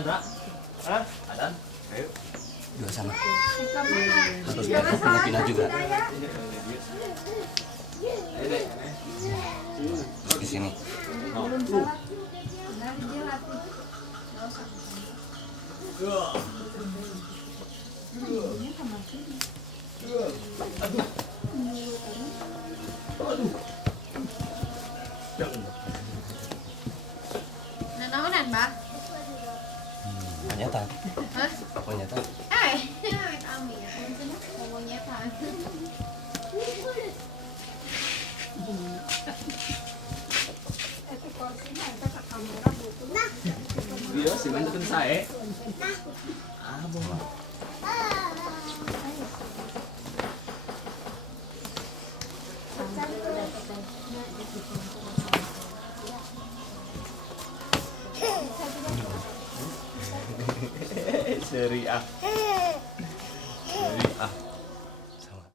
Nak? Hah? Ada? Ayo. Juga sama. Harus pindah-pindah juga. Terus di sini. Nanaonan ba? Monyeta. Hah? Monyeta. Kami ya. Monyet ha. Dia si main tekan saya. Ah, bohong. Seri ah. Seri ah.